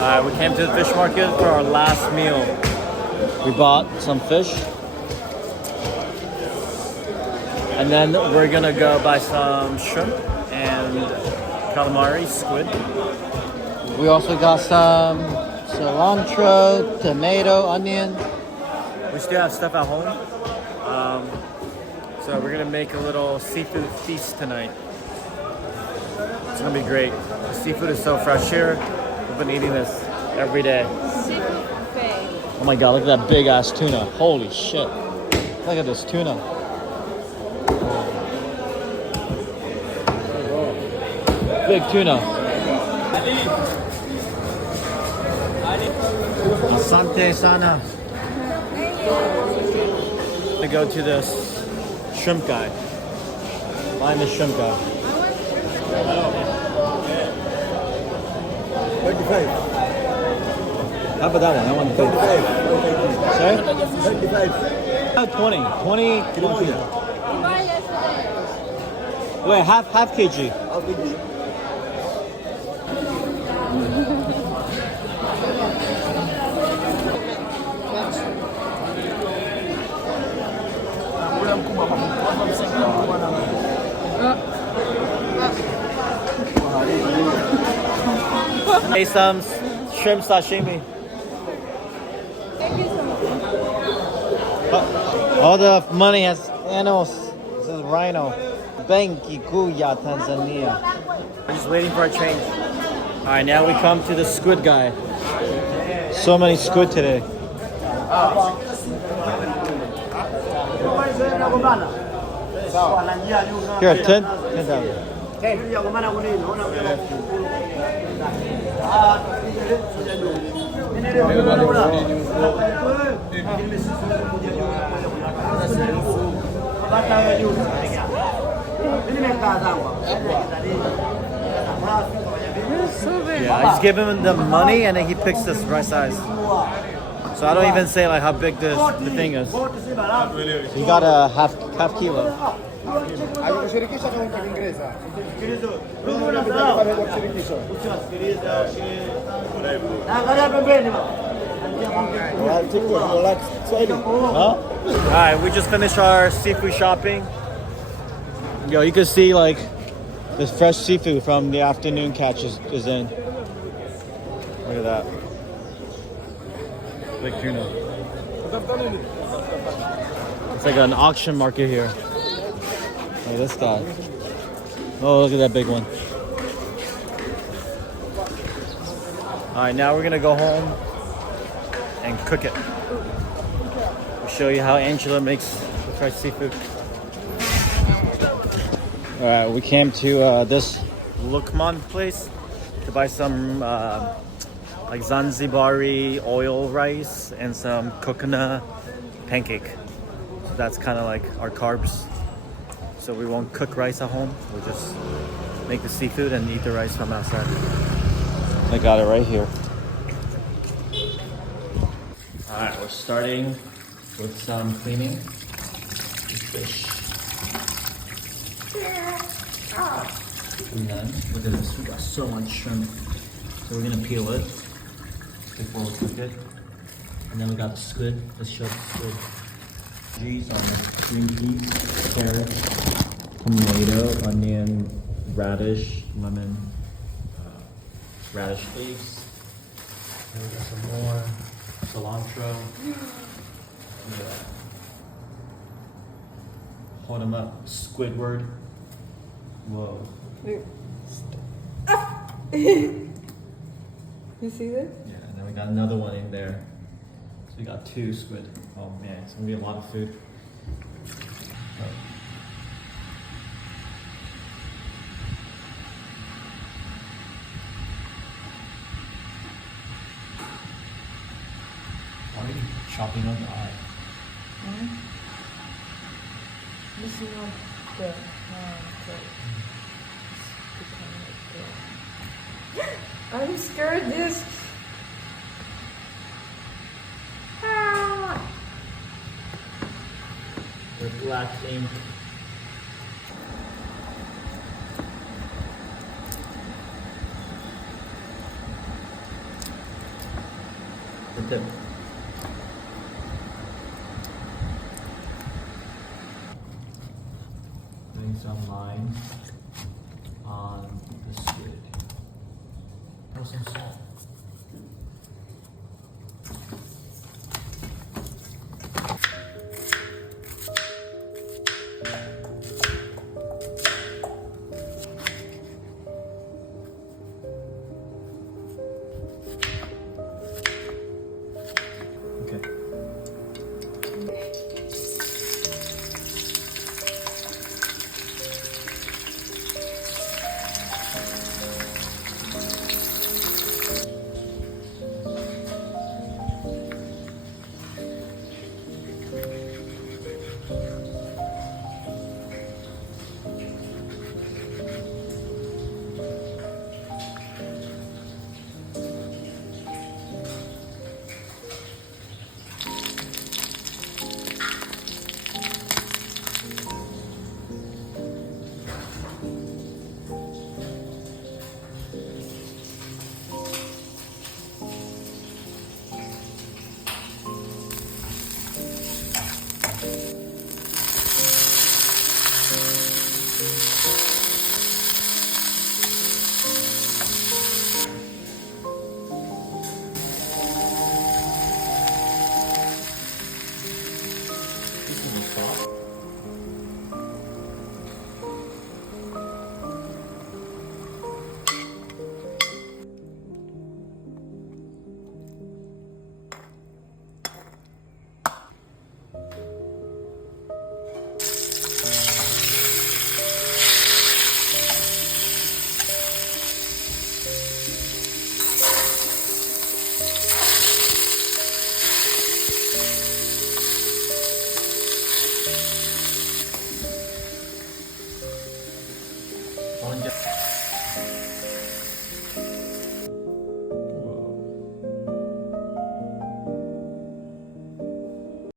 We came to the fish market for our last meal. We bought some fish. And then we're gonna go buy some shrimp and calamari, squid. We also got some cilantro, tomato, onion. We still have stuff at home. So we're gonna make a little seafood feast tonight. It's gonna be great. The seafood is so fresh here. We've been eating this every day. Seafood buffet. Oh my god, look at that big ass tuna. Holy shit. Look at this tuna. Big tuna. Asante sana. To go to this shrimp guy. Find the shrimp guy. 25. How about that one? I want 35. 25. Sorry? 25. Oh, 20. 20 Kilometer. Wait, half kg. How big is it? Hey, some shrimp sashimi. All the money has animals. This is rhino. Benki Kuya, Tanzania. We're just waiting for a change. Alright, now we come to the squid guy. So many squid today. Here, 10? 10,000. Yeah, I just give him the money and then he picks this right size. So I don't even say like how big the thing is. You got a half kilo. Alright, we just finished our seafood shopping. Yo, you can see like this fresh seafood from the afternoon catch is in. Look at that. Big tuna. It's like an auction market here. Look at this guy. Oh, look at that big one. Alright, now we're gonna go home and cook it. I'll show you how Angela makes the fresh seafood. Alright, we came to this Lukman place to buy some like Zanzibari oil rice and some coconut pancake. So that's kind of like our carbs. So we won't cook rice at home. We'll just make the seafood and eat the rice from outside. I got it right here. Alright, we're starting with some cleaning the fish. And then, look at this, we got so much shrimp. So we're gonna peel it before we cook it. And then we got the squid. Let's show the squid. Cheese on green peas, carrot, tomato, onion, radish, lemon, radish leaves. And we got some more cilantro. Look at that. Hold them up. Squidward. Whoa. You see this? Yeah, and then we got another one in there. So we got 2 squid. Oh man, it's gonna be a lot of food. Why are you chopping on the eye? This is not good. I'm scared this. With black ink. The tip. Doing some lines on the squid. Oh, some salt.